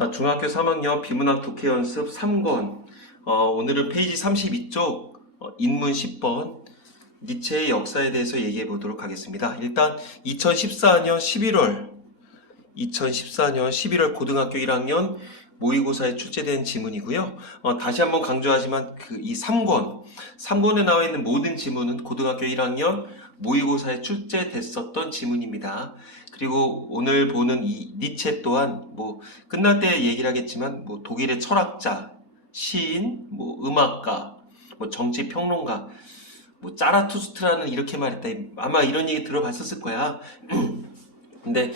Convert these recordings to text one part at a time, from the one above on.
자, 중학교 3학년 비문학 독해 연습 3권. 오늘은 페이지 32쪽, 인문 10번, 니체의 역사에 대해서 얘기해 보도록 하겠습니다. 일단 2014년 11월 고등학교 1학년 모의고사에 출제된 지문이고요. 다시 한번 강조하지만 이 3권에 나와 있는 모든 지문은 고등학교 1학년 모의고사에 출제됐었던 지문입니다. 그리고 오늘 보는 이 니체 또한 끝날 때 얘기를 하겠지만 독일의 철학자, 시인, 음악가, 정치 평론가, 짜라투스트라는 이렇게 말했다. 아마 이런 얘기 들어봤었을 거야. 근데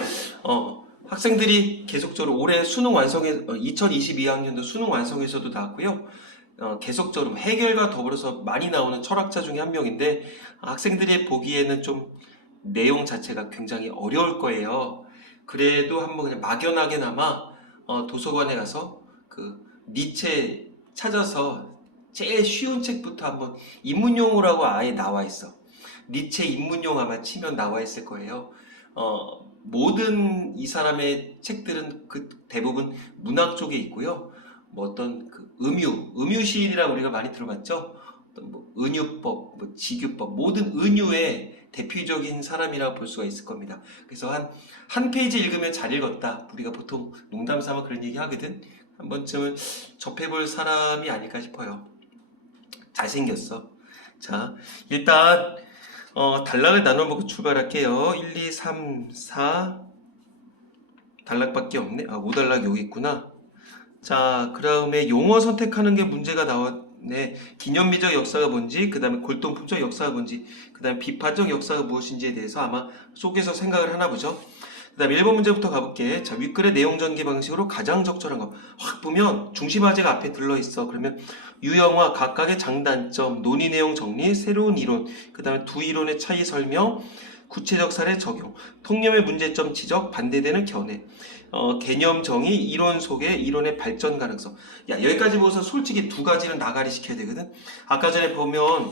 학생들이 계속적으로 올해 수능 완성에 2022학년도 수능 완성에서도 나왔고요. 계속적으로 해결과 더불어서 많이 나오는 철학자 중에 한 명인데 학생들이 보기에는 좀 내용 자체가 굉장히 어려울 거예요. 그래도 한번 그냥 막연하게나마 도서관에 가서 그 니체 찾아서 제일 쉬운 책부터 한번 입문용어라고 아예 나와 있어. 니체 입문용 아마 치면 나와 있을 거예요. 모든 이 사람의 책들은 대부분 문학 쪽에 있고요. 어떤 음유시인이라고 우리가 많이 들어봤죠. 어떤 은유법, 직유법, 모든 은유의 대표적인 사람이라고 볼 수가 있을 겁니다. 그래서 한 페이지 읽으면 잘 읽었다. 우리가 보통 농담 삼아 그런 얘기 하거든. 한 번쯤은 접해볼 사람이 아닐까 싶어요. 잘생겼어. 자, 일단 단락을 나눠보고 출발할게요. 1, 2, 3, 4 단락밖에 없네. 5단락 여기 있구나. 자, 그 다음에 용어 선택하는 게 문제가 나왔네. 기념비적 역사가 뭔지, 그 다음에 골동품적 역사가 뭔지, 그 다음에 비판적 역사가 무엇인지에 대해서 아마 속에서 생각을 하나 보죠. 그 다음에 1번 문제부터 가볼게. 자, 윗글의 내용 전개 방식으로 가장 적절한 거. 확 보면 중심화제가 앞에 들러있어. 그러면 유형화, 각각의 장단점, 논의 내용 정리, 새로운 이론, 그 다음에 두 이론의 차이 설명, 구체적 사례 적용, 통념의 문제점 지적, 반대되는 견해, 개념 정의, 이론 소개, 이론의 발전 가능성. 야, 여기까지 보고서 솔직히 두 가지는 나가리 시켜야 되거든. 아까 전에 보면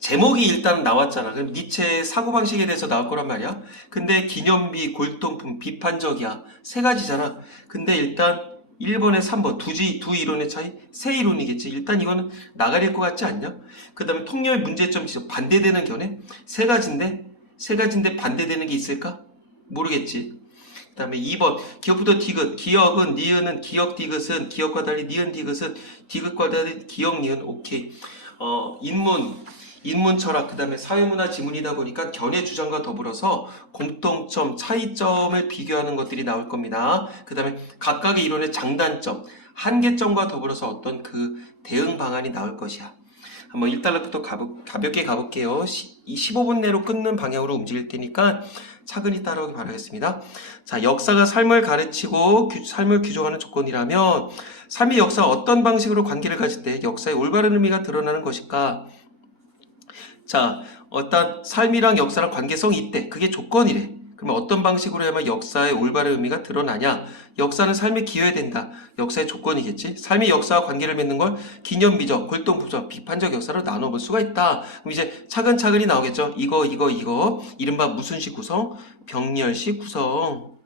제목이 일단 나왔잖아. 그럼 니체의 사고방식에 대해서 나올 거란 말이야. 근데 기념비, 골동품, 비판적이야. 세 가지잖아. 근데 일단 1번에 3번 두 이론의 차이? 세 이론이겠지. 일단 이거는 나가릴 것 같지 않냐? 그 다음에 통념의 문제점 지적, 반대되는 견해? 세 가지인데 반대되는 게 있을까? 모르겠지. 그 다음에 2번 기억부터 디귿, 기억은 니은은 기억 디귿은 기억과 달리 니은 디귿은 디귿과 달리 기억 니은. 오케이. 인문 철학, 그 다음에 사회문화 지문이다 보니까 견해 주장과 더불어서 공통점, 차이점을 비교하는 것들이 나올 겁니다. 그 다음에 각각의 이론의 장단점, 한계점과 더불어서 어떤 대응 방안이 나올 것이야. 한번 1단락부터 가볍게 가볼게요. 15분 내로 끊는 방향으로 움직일 테니까 차근히 따라오기 바라겠습니다. 자, 역사가 삶을 가르치고 삶을 규정하는 조건이라면 삶의 역사가 어떤 방식으로 관계를 가질 때 역사의 올바른 의미가 드러나는 것일까? 자, 어떤 삶이랑 역사랑 관계성이 있대. 그게 조건이래. 그러면 어떤 방식으로 해야만 역사의 올바른 의미가 드러나냐? 역사는 삶에 기여해야 된다. 역사의 조건이겠지. 삶의 역사와 관계를 맺는 걸 기념비적, 골동품적, 비판적 역사로 나눠볼 수가 있다. 그럼 이제 차근차근히 나오겠죠. 이거. 이른바 무슨식 구성? 병렬식 구성.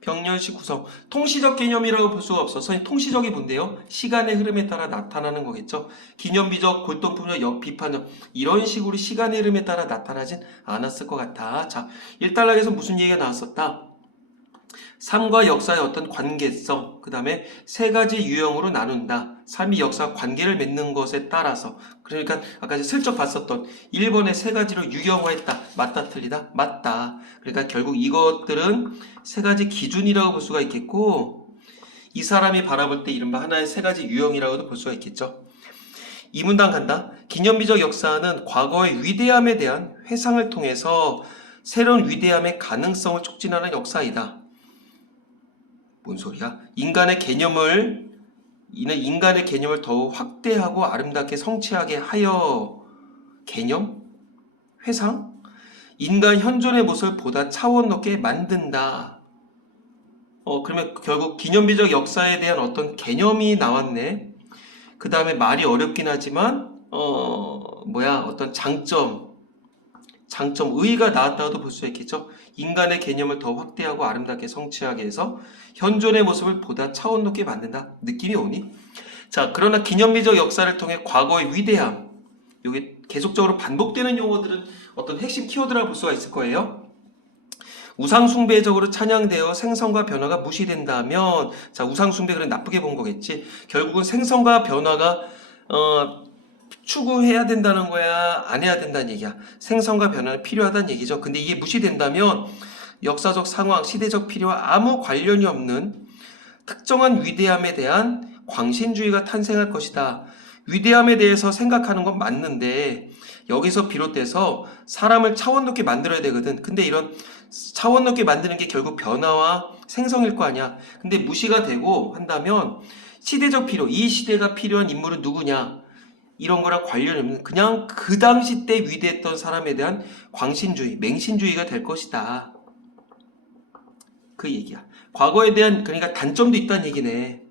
병렬식 구성. 통시적 개념이라고 볼 수가 없어서 통시적이 뭔데요? 시간의 흐름에 따라 나타나는 거겠죠. 기념비적, 골동품적, 비판적 이런 식으로 시간의 흐름에 따라 나타나진 않았을 것 같아. 자, 1단락에서 무슨 얘기가 나왔었다? 삶과 역사의 어떤 관계성, 그 다음에 세 가지 유형으로 나눈다. 삶이 역사와 관계를 맺는 것에 따라서. 그러니까 아까 슬쩍 봤었던 1번의 세 가지로 유형화했다. 맞다, 틀리다? 맞다. 그러니까 결국 이것들은 세 가지 기준이라고 볼 수가 있겠고, 이 사람이 바라볼 때 이른바 하나의 세 가지 유형이라고도 볼 수가 있겠죠. 이 문단 간다. 기념비적 역사는 과거의 위대함에 대한 회상을 통해서 새로운 위대함의 가능성을 촉진하는 역사이다. 뭔 소리야? 인간의 개념을 더욱 확대하고 아름답게 성취하게 하여 개념? 회상? 인간 현존의 모습을 보다 차원 높게 만든다. 그러면 결국 기념비적 역사에 대한 어떤 개념이 나왔네. 그 다음에 말이 어렵긴 하지만 어떤 장점 장점, 의의가 나왔다고도 볼 수 있겠죠. 인간의 개념을 더 확대하고 아름답게 성취하게 해서 현존의 모습을 보다 차원 높게 만든다. 느낌이 오니? 자, 그러나 기념비적 역사를 통해 과거의 위대함, 이게 계속적으로 반복되는 용어들은 어떤 핵심 키워드라고 볼 수가 있을 거예요. 우상숭배적으로 찬양되어 생성과 변화가 무시된다면, 자, 우상숭배 그래 나쁘게 본 거겠지. 결국은 생성과 변화가 추구해야 된다는 거야, 안 해야 된다는 얘기야. 생성과 변화는 필요하다는 얘기죠. 근데 이게 무시된다면 역사적 상황, 시대적 필요와 아무 관련이 없는 특정한 위대함에 대한 광신주의가 탄생할 것이다. 위대함에 대해서 생각하는 건 맞는데 여기서 비롯돼서 사람을 차원 높게 만들어야 되거든. 근데 이런 차원 높게 만드는 게 결국 변화와 생성일 거 아니야. 근데 무시가 되고 한다면 시대적 필요, 이 시대가 필요한 인물은 누구냐, 이런 거랑 관련이 없는 그냥 그 당시 때 위대했던 사람에 대한 광신주의, 맹신주의가 될 것이다. 그 얘기야. 과거에 대한, 그러니까 단점도 있다는 얘기네.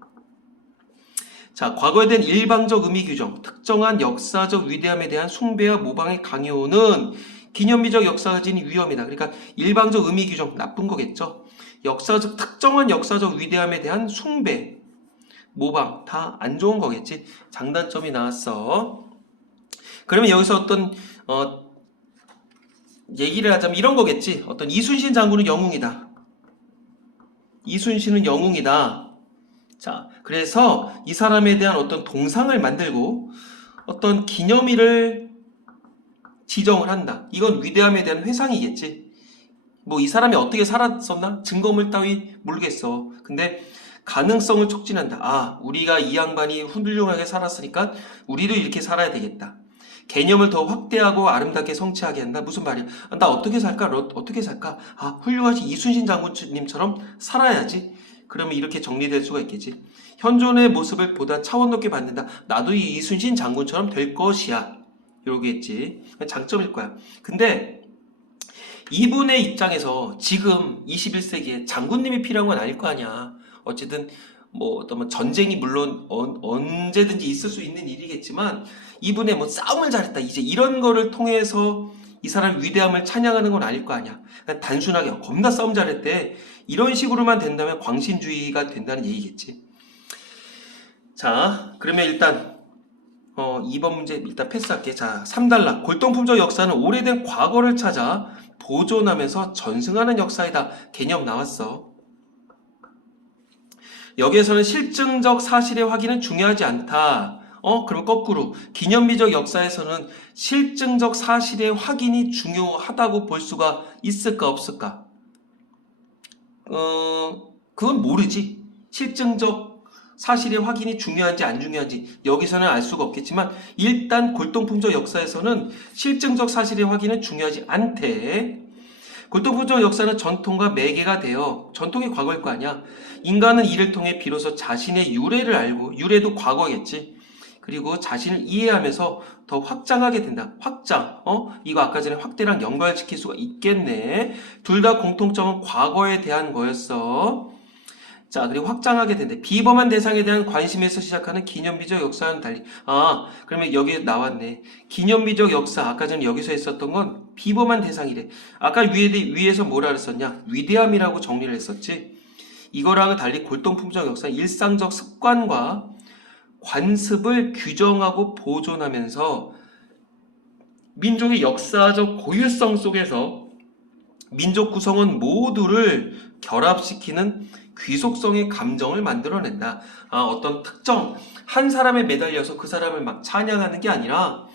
자, 과거에 대한 일방적 의미 규정, 특정한 역사적 위대함에 대한 숭배와 모방의 강요는 기념비적 역사가 지닌 위험이다. 그러니까 일방적 의미 규정, 나쁜 거겠죠. 역사적, 특정한 역사적 위대함에 대한 숭배, 모방, 다 안 좋은 거겠지. 장단점이 나왔어. 그러면 여기서 어떤 얘기를 하자면 이런 거겠지. 어떤 이순신 장군은 영웅이다. 이순신은 영웅이다. 자, 그래서 이 사람에 대한 어떤 동상을 만들고 어떤 기념일을 지정을 한다. 이건 위대함에 대한 회상이겠지. 뭐 이 사람이 어떻게 살았었나? 증거물 따위 모르겠어. 근데 가능성을 촉진한다. 아, 우리가 이 양반이 훌륭하게 살았으니까 우리도 이렇게 살아야 되겠다. 개념을 더 확대하고 아름답게 성취하게 한다. 무슨 말이야? 나 어떻게 살까? 어떻게 살까? 아, 훌륭하신 이순신 장군님처럼 살아야지. 그러면 이렇게 정리될 수가 있겠지. 현존의 모습을 보다 차원 높게 만든다. 나도 이 이순신 장군처럼 될 것이야. 이러겠지. 장점일 거야. 근데 이분의 입장에서 지금 21세기에 장군님이 필요한 건 아닐 거 아니야. 어쨌든 뭐 어떤 전쟁이 물론 언제든지 있을 수 있는 일이겠지만 이분의 뭐 싸움을 잘했다 이제 이런 거를 통해서 이 사람 위대함을 찬양하는 건 아닐 거 아니야. 그냥 단순하게 겁나 싸움 잘했대 이런 식으로만 된다면 광신주의가 된다는 얘기겠지. 자, 그러면 일단 2번 문제 일단 패스할게. 자, 3단락. 골동품적 역사는 오래된 과거를 찾아 보존하면서 전승하는 역사이다. 개념 나왔어. 여기에서는 실증적 사실의 확인은 중요하지 않다. 그럼 거꾸로 기념비적 역사에서는 실증적 사실의 확인이 중요하다고 볼 수가 있을까 없을까? 그건 모르지. 실증적 사실의 확인이 중요한지 안 중요한지 여기서는 알 수가 없겠지만 일단 골동품적 역사에서는 실증적 사실의 확인은 중요하지 않대. 골동품적 역사는 전통과 매개가 되어 전통이 과거일 거 아니야. 인간은 이를 통해 비로소 자신의 유래를 알고 유래도 과거겠지. 그리고 자신을 이해하면서 더 확장하게 된다. 확장. 이거 아까 전에 확대랑 연관시킬 수가 있겠네. 둘 다 공통점은 과거에 대한 거였어. 자, 그리고 확장하게 된대. 비범한 대상에 대한 관심에서 시작하는 기념비적 역사와는 달리. 아, 그러면 여기에 나왔네. 기념비적 역사, 아까 전에 여기서 했었던 건 비범한 대상이래. 아까 위에서 뭐라 그랬었냐? 위대함이라고 정리를 했었지. 이거랑은 달리 골동품적 역사, 일상적 습관과 관습을 규정하고 보존하면서 민족의 역사적 고유성 속에서 민족 구성원 모두를 결합시키는 귀속성의 감정을 만들어낸다. 어떤 특정 한 사람에 매달려서 그 사람을 막 찬양하는 게 아니라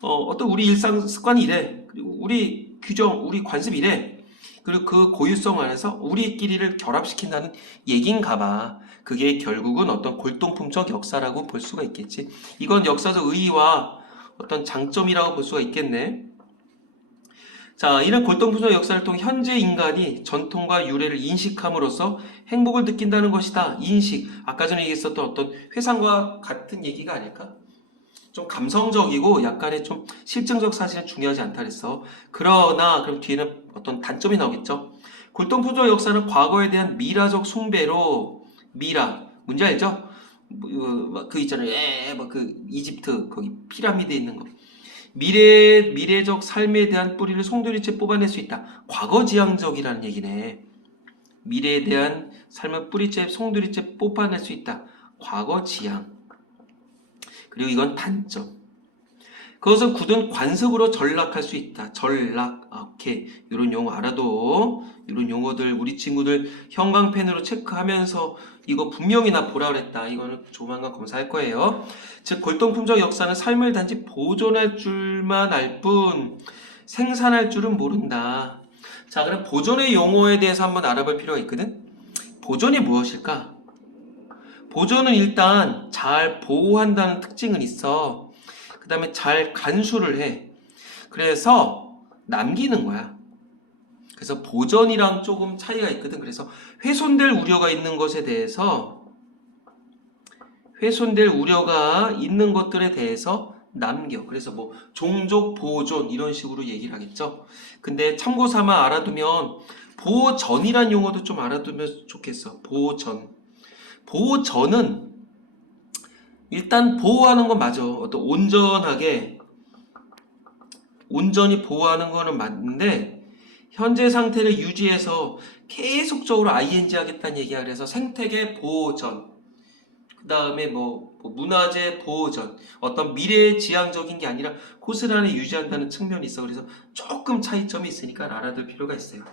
어떤 우리 일상 습관이 이래. 그리고 우리 규정, 우리 관습이 이래. 그리고 그 고유성 안에서 우리끼리를 결합시킨다는 얘긴가 봐. 그게 결국은 어떤 골동품적 역사라고 볼 수가 있겠지. 이건 역사적 의의와 어떤 장점이라고 볼 수가 있겠네. 자, 이런 골동품적 역사를 통해 현재 인간이 전통과 유래를 인식함으로써 행복을 느낀다는 것이다. 인식. 아까 전에 얘기했었던 어떤 회상과 같은 얘기가 아닐까? 좀 감성적이고 약간의 좀 실증적 사실은 중요하지 않다 그랬어. 그러나 그럼 뒤에는 어떤 단점이 나오겠죠. 골동품적 역사는 과거에 대한 미라적 숭배로 미라 뭔지 알죠? 그 있잖아요. 그 이집트 거기 피라미드 있는 거. 미래적 삶에 대한 뿌리를 송두리째 뽑아낼 수 있다. 과거지향적이라는 얘기네. 미래에 대한 삶을 뿌리째, 송두리째 뽑아낼 수 있다. 과거지향. 그리고 이건 단점. 그것은 굳은 관습으로 전락할 수 있다. 전락, 오케이. 이런 용어 알아도 이런 용어들 우리 친구들 형광펜으로 체크하면서 이거 분명히 나 보라 그랬다. 이거는 조만간 검사할 거예요. 즉 골동품적 역사는 삶을 단지 보존할 줄만 알 뿐 생산할 줄은 모른다. 자, 그럼 보존의 용어에 대해서 한번 알아볼 필요가 있거든. 보존이 무엇일까? 보존은 일단 잘 보호한다는 특징은 있어. 그 다음에 잘 간수를 해. 그래서 남기는 거야. 그래서 보존이랑 조금 차이가 있거든. 그래서 훼손될 우려가 있는 것에 대해서 훼손될 우려가 있는 것들에 대해서 남겨. 그래서 뭐 종족 보존 이런 식으로 얘기를 하겠죠. 근데 참고 삼아 알아두면 보전이란 용어도 좀 알아두면 좋겠어. 보전. 보전은 일단 보호하는 건 맞아. 어떤 온전히 보호하는 거는 맞는데 현재 상태를 유지해서 계속적으로 ing 하겠다는 얘기야. 그래서 생태계 보호전, 그 다음에 뭐 문화재 보호전, 어떤 미래지향적인 게 아니라 고스란히 유지한다는 측면이 있어. 그래서 조금 차이점이 있으니까 알아둘 필요가 있어요.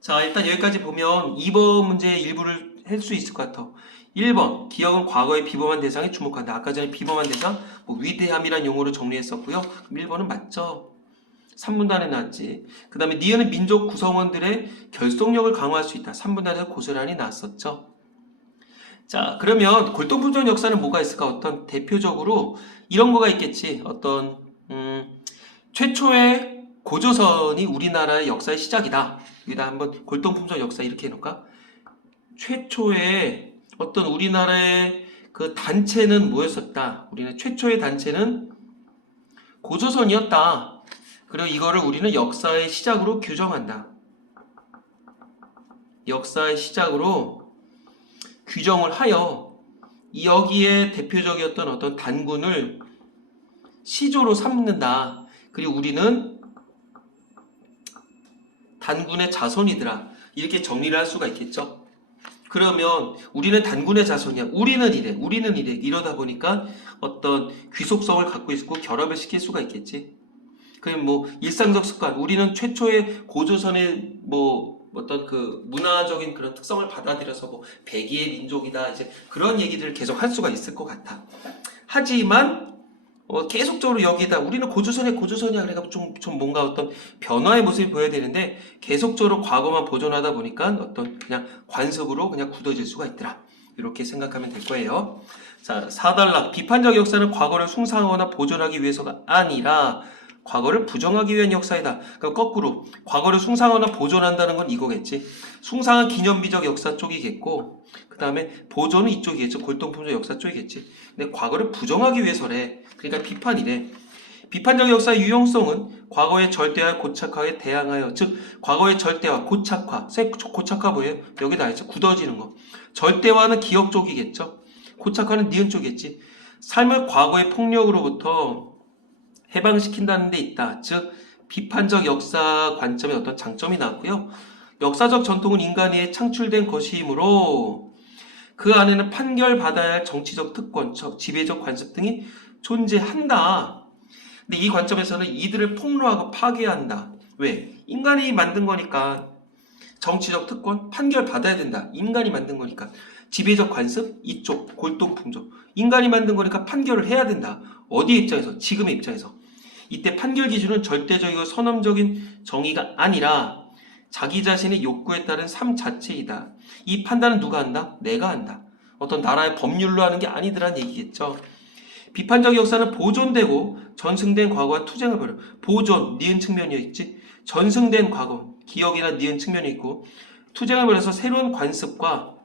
자, 일단 여기까지 보면 2번 문제의 일부를 할 수 있을 것 같아. 1번, 기억은 과거의 비범한 대상에 주목한다. 아까 전에 비범한 대상, 위대함이란 용어로 정리했었고요. 그럼 1번은 맞죠? 3분단에 나왔지. 그 다음에 니은은 민족 구성원들의 결속력을 강화할 수 있다. 3분단에서 고스란히 나왔었죠. 자, 그러면 골동품적 역사는 뭐가 있을까? 어떤 대표적으로 이런 거가 있겠지. 어떤 최초의 고조선이 우리나라의 역사의 시작이다. 여기다 한번 골동품적 역사 이렇게 해놓을까? 최초의 어떤 우리나라의 그 단체는 뭐였었다? 우리는 최초의 단체는 고조선이었다. 그리고 이거를 우리는 역사의 시작으로 규정한다. 역사의 시작으로 규정을 하여 여기에 대표적이었던 어떤 단군을 시조로 삼는다. 그리고 우리는 단군의 자손이더라. 이렇게 정리를 할 수가 있겠죠. 그러면 우리는 단군의 자손이야. 우리는 이래. 이러다 보니까 어떤 귀속성을 갖고 있고 결합을 시킬 수가 있겠지. 그럼 뭐 일상적 습관. 우리는 최초의 고조선의 어떤 그 문화적인 그런 특성을 받아들여서 백의의 민족이다. 이제 그런 얘기들을 계속 할 수가 있을 것 같아. 하지만 계속적으로 여기다 우리는 고조선이야 그래가지고 좀 뭔가 어떤 변화의 모습이 보여야 되는데 계속적으로 과거만 보존하다 보니까 어떤 그냥 관습으로 그냥 굳어질 수가 있더라. 이렇게 생각하면 될 거예요. 자, 4단락 비판적 역사는 과거를 숭상하거나 보존하기 위해서가 아니라 과거를 부정하기 위한 역사이다. 그럼 거꾸로 과거를 숭상하거나 보존한다는 건 이거겠지. 숭상은 기념비적 역사 쪽이겠고 그 다음에 보존은 이쪽이겠죠. 골동품적 역사 쪽이겠지. 근데 과거를 부정하기 위해서래. 그러니까 비판이래. 비판적 역사의 유용성은 과거의 절대화에 고착화에 대항하여, 즉 과거의 절대화, 고착화. 고착화 뭐예요? 여기 나와있죠. 굳어지는 거. 절대화는 기억 쪽이겠죠. 고착화는 니은 쪽이겠지. 삶을 과거의 폭력으로부터 해방시킨다는 데 있다. 즉 비판적 역사 관점의 어떤 장점이 나왔고요. 역사적 전통은 인간에 창출된 것이므로 그 안에는 판결받아야 할 정치적 특권, 지배적 관습 등이 존재한다. 근데 이 관점에서는 이들을 폭로하고 파괴한다. 왜? 인간이 만든 거니까 정치적 특권, 판결받아야 된다. 인간이 만든 거니까. 지배적 관습, 이쪽, 골동품적. 인간이 만든 거니까 판결을 해야 된다. 어디의 입장에서? 지금의 입장에서. 이때 판결 기준은 절대적이고 선언적인 정의가 아니라 자기 자신의 욕구에 따른 삶 자체이다. 이 판단은 누가 한다? 내가 한다. 어떤 나라의 법률로 하는 게 아니더란 얘기겠죠. 비판적 역사는 보존되고 전승된 과거와 투쟁을 벌여. 보존, 니은 측면이 있지. 전승된 과거, 기억이나 니은 측면이 있고 투쟁을 벌여서 새로운 관습과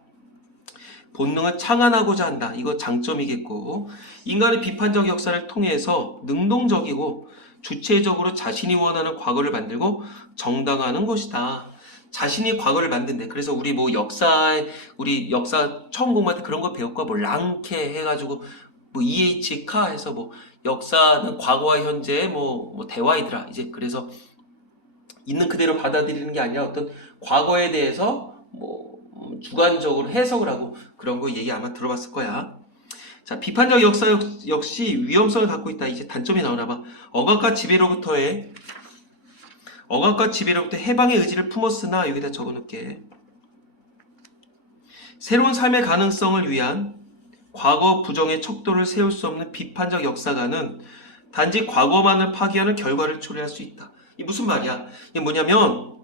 본능을 창안하고자 한다. 이거 장점이겠고 인간의 비판적 역사를 통해서 능동적이고 주체적으로 자신이 원하는 과거를 만들고 정당화하는 것이다. 자신이 과거를 만든대. 그래서 우리 역사 처음 공부할 때 그런 거 배웠고 랑케 해가지고 뭐 EH카 해서 뭐 역사는 과거와 현재의 뭐 대화이더라. 이제 그래서 있는 그대로 받아들이는 게 아니라 어떤 과거에 대해서 뭐 주관적으로 해석을 하고 그런 거 얘기 아마 들어봤을 거야. 자, 비판적 역사 역시 위험성을 갖고 있다. 이제 단점이 나오나 봐. 억압과 지배로부터 해방의 의지를 품었으나 여기다 적어놓을게. 새로운 삶의 가능성을 위한 과거 부정의 척도를 세울 수 없는 비판적 역사가는 단지 과거만을 파기하는 결과를 초래할 수 있다. 이게 무슨 말이야? 이게 뭐냐면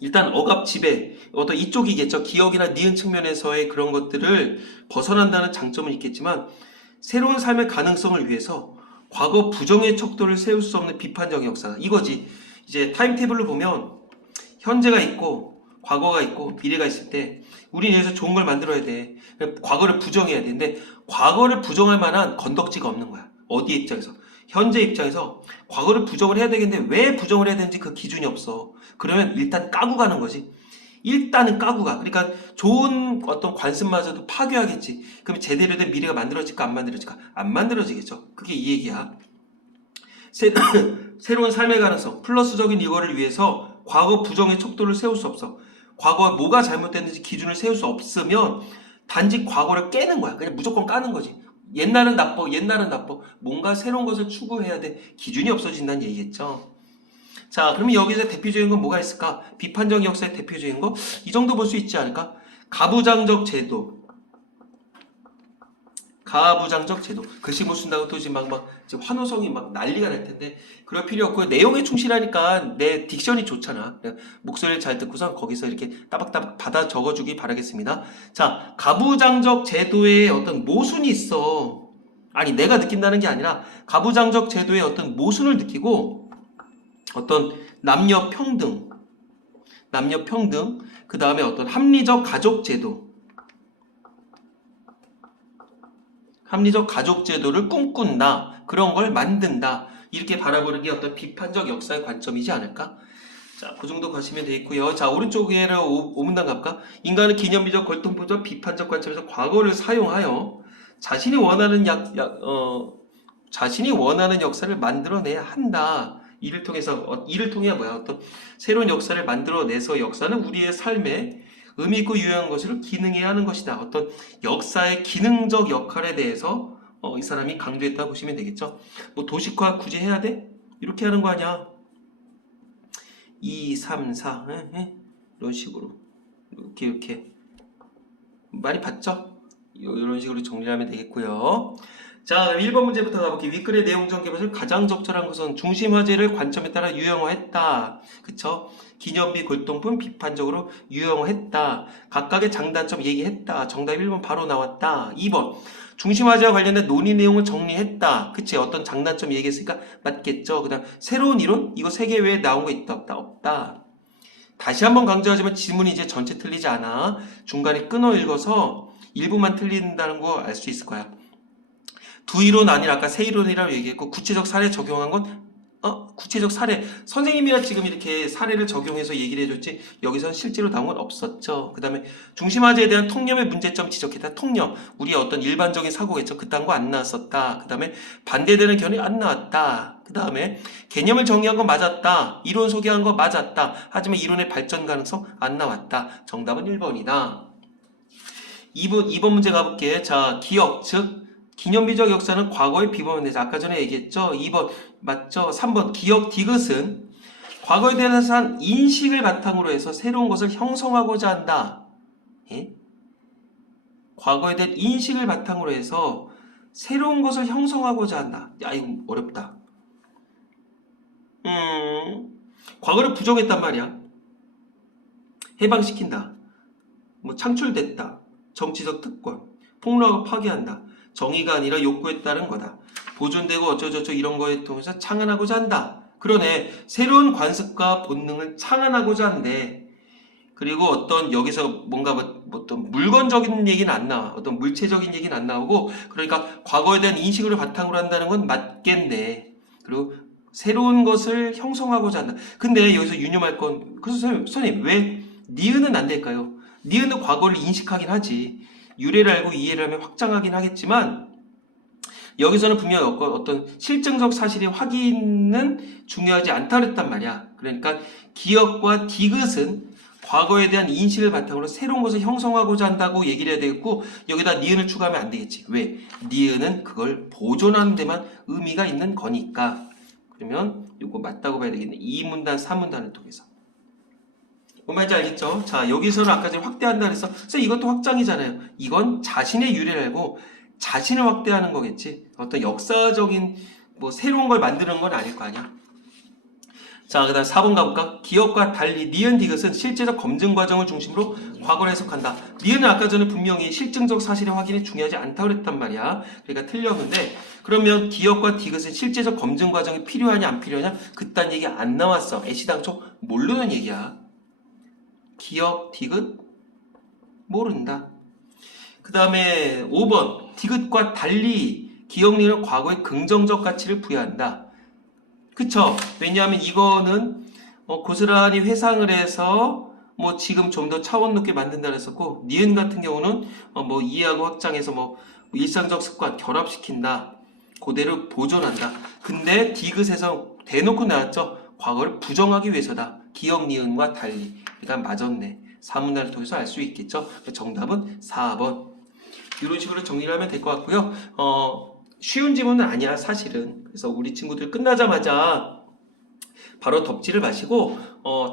일단 억압 지배, 어떤 이쪽이겠죠. 기억이나 니은 측면에서의 그런 것들을 벗어난다는 장점은 있겠지만 새로운 삶의 가능성을 위해서 과거 부정의 척도를 세울 수 없는 비판적 역사, 이거지. 이제 타임테이블로 보면 현재가 있고 과거가 있고 미래가 있을 때 우리는 여기서 좋은 걸 만들어야 돼. 과거를 부정해야 돼. 근데 과거를 부정할 만한 건덕지가 없는 거야. 어디 입장에서? 현재 입장에서 과거를 부정을 해야 되겠는데 왜 부정을 해야 되는지 그 기준이 없어. 그러면 일단 까고 가는 거지. 일단은 까고 가. 그러니까 좋은 어떤 관습마저도 파괴하겠지. 그럼 제대로 된 미래가 만들어질까 안 만들어질까? 안 만들어지겠죠. 그게 이 얘기야. 새로운 삶의 가능성, 플러스적인 이거를 위해서 과거 부정의 척도를 세울 수 없어. 과거에 뭐가 잘못됐는지 기준을 세울 수 없으면 단지 과거를 깨는 거야. 그냥 무조건 까는 거지. 옛날은 나빠. 뭔가 새로운 것을 추구해야 돼. 기준이 없어진다는 얘기겠죠. 자, 그러면 여기서 대표적인 건 뭐가 있을까? 비판적 역사의 대표적인 거? 이 정도 볼 수 있지 않을까? 가부장적 제도. 글씨 못 쓴다고 또 지금 지금 환호성이 막 난리가 날 텐데 그럴 필요 없고 내용에 충실하니까 내 딕션이 좋잖아. 목소리를 잘 듣고선 거기서 이렇게 따박따박 받아 적어주기 바라겠습니다. 자, 가부장적 제도에 어떤 모순이 있어. 아니, 내가 느낀다는 게 아니라 가부장적 제도의 어떤 모순을 느끼고 어떤 남녀 평등, 그 다음에 어떤 합리적 가족 제도를 꿈꾼다. 그런 걸 만든다. 이렇게 바라보는 게 어떤 비판적 역사의 관점이지 않을까? 자, 그 정도 가시면 되겠고요. 자, 오른쪽에 오문단 갈까? 인간은 기념비적, 골동품적, 비판적 관점에서 과거를 사용하여 자신이 원하는 역사를 만들어내야 한다. 이를 통해 뭐야? 어떤 새로운 역사를 만들어내서 역사는 우리의 삶에 의미 있고 유용한 것으로 기능해야 하는 것이다. 어떤 역사의 기능적 역할에 대해서 이 사람이 강조했다 보시면 되겠죠. 뭐 도식화 굳이 해야 돼? 이렇게 하는 거 아니야. 2, 3, 4 이런 식으로 이렇게 많이 봤죠? 이런 식으로 정리를 하면 되겠고요. 자, 1번 문제부터 가볼게요. 윗글의 내용 전개법을 가장 적절한 것은 중심 화제를 관점에 따라 유형화했다. 그쵸? 기념비, 골동품 비판적으로 유형화했다. 각각의 장단점 얘기했다. 정답 1번 바로 나왔다. 2번 중심 화제와 관련된 논의 내용을 정리했다. 그치? 어떤 장단점 얘기했으니까 맞겠죠? 그 다음 새로운 이론? 이거 세계 외에 나온 거 있다 없다? 없다. 다시 한번 강조하지만 질문이 이제 전체 틀리지 않아. 중간에 끊어 읽어서 일부만 틀린다는 거 알 수 있을 거야. 두 이론 아니라 아까 세 이론이라고 얘기했고 구체적 사례 적용한 건 구체적 사례 선생님이랑 지금 이렇게 사례를 적용해서 얘기를 해줬지 여기선 실제로 나온 건 없었죠. 그 다음에 중심화제에 대한 통념의 문제점 지적했다. 통념 우리의 어떤 일반적인 사고겠죠. 그딴 거 안 나왔었다. 그 다음에 반대되는 견해 안 나왔다. 그 다음에 개념을 정의한 거 맞았다. 이론 소개한 거 맞았다. 하지만 이론의 발전 가능성 안 나왔다. 정답은 1번이다. 2번 문제 가볼게. 자, 기억 즉 기념비적 역사는 과거의 비범한데 아까 전에 얘기했죠. 2번 맞죠? 3번 기억 디귿은 과거에 대한 인식을 바탕으로 해서 새로운 것을 형성하고자 한다. 예? 과거에 대한 인식을 바탕으로 해서 새로운 것을 형성하고자 한다. 야, 이거 어렵다. 과거를 부정했단 말이야. 해방시킨다. 뭐 창출됐다. 정치적 특권. 폭로하고 파괴한다. 정의가 아니라 욕구에 따른 거다. 보존되고 어쩌저쩌 이런 거에 통해서 창안하고자 한다. 그러네. 새로운 관습과 본능을 창안하고자 한대. 그리고 어떤 여기서 뭔가 어떤 물건적인 얘기는 안 나와. 어떤 물체적인 얘기는 안 나오고 그러니까 과거에 대한 인식을 바탕으로 한다는 건 맞겠네. 그리고 새로운 것을 형성하고자 한다. 근데 여기서 유념할 건 그래서 선생님 왜 니은은 안 될까요? 니은은 과거를 인식하긴 하지. 유래를 알고 이해를 하면 확장하긴 하겠지만 여기서는 분명히 어떤 실증적 사실의 확인은 중요하지 않다 그랬단 말이야. 그러니까 기억과 디귿은 과거에 대한 인식을 바탕으로 새로운 것을 형성하고자 한다고 얘기를 해야 되겠고, 여기다 니은을 추가하면 안 되겠지. 왜? 니은은 그걸 보존하는 데만 의미가 있는 거니까. 그러면 이거 맞다고 봐야 되겠네. 2문단, 3문단을 통해서. 뭔 말인지 알겠죠? 자, 여기서는 아까 전에 확대한다 그래서 이것도 확장이잖아요. 이건 자신의 유래를 알고 자신을 확대하는 거겠지. 어떤 역사적인 뭐 새로운 걸 만드는 건 아닐 거 아니야. 자, 그 다음 4번 가볼까? 기억과 달리 니은 디귿은 실제적 검증 과정을 중심으로 과거를 해석한다. 니은은 아까 전에 분명히 실증적 사실의 확인이 중요하지 않다고 그랬단 말이야. 그러니까 틀렸는데, 그러면 기억과 디귿은 실제적 검증 과정이 필요하냐 안 필요하냐? 그딴 얘기 안 나왔어. 애시당초 모르는 얘기야. 기억, 디귿 모른다. 그 다음에 5번 디귿과 달리 기억력은 과거의 긍정적 가치를 부여한다. 그쵸? 왜냐하면 이거는 고스란히 회상을 해서 뭐 지금 좀 더 차원 높게 만든다 그랬었고, 니은 같은 경우는 뭐 이해하고 확장해서 뭐 일상적 습관 결합시킨다. 그대로 보존한다. 근데 디귿에서 대놓고 나왔죠. 과거를 부정하기 위해서다. 기억 니은과 달리. 그러니까 맞았네. 사문화를 통해서 알 수 있겠죠. 정답은 4번. 이런 식으로 정리를 하면 될 것 같고요. 쉬운 지문은 아니야, 사실은. 그래서 우리 친구들 끝나자마자 바로 덮지를 마시고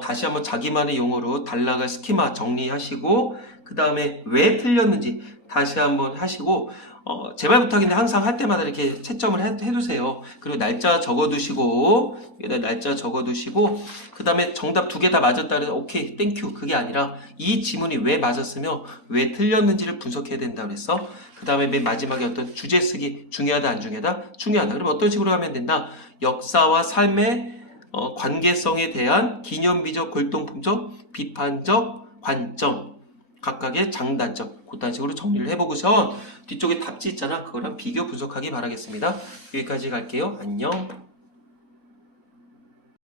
다시 한번 자기만의 용어로 단락을 스키마 정리하시고, 그 다음에 왜 틀렸는지 다시 한번 하시고, 제발 부탁인데 항상 할 때마다 이렇게 채점을 해두세요. 그리고 날짜 적어두시고, 여기다 날짜 적어두시고, 그 다음에 정답 2개 다 맞았다 그래서 오케이 땡큐, 그게 아니라 이 지문이 왜 맞았으며 왜 틀렸는지를 분석해야 된다 그랬어. 그 다음에 맨 마지막에 어떤 주제 쓰기 중요하다 안 중요하다? 중요하다. 그럼 어떤 식으로 하면 된다? 역사와 삶의 관계성에 대한 기념비적, 골동품적, 비판적 관점, 각각의 장단점, 그딴 식으로 정리를 해보고선 뒤쪽에 답지 있잖아. 그거랑 비교 분석하기 바라겠습니다. 여기까지 갈게요. 안녕.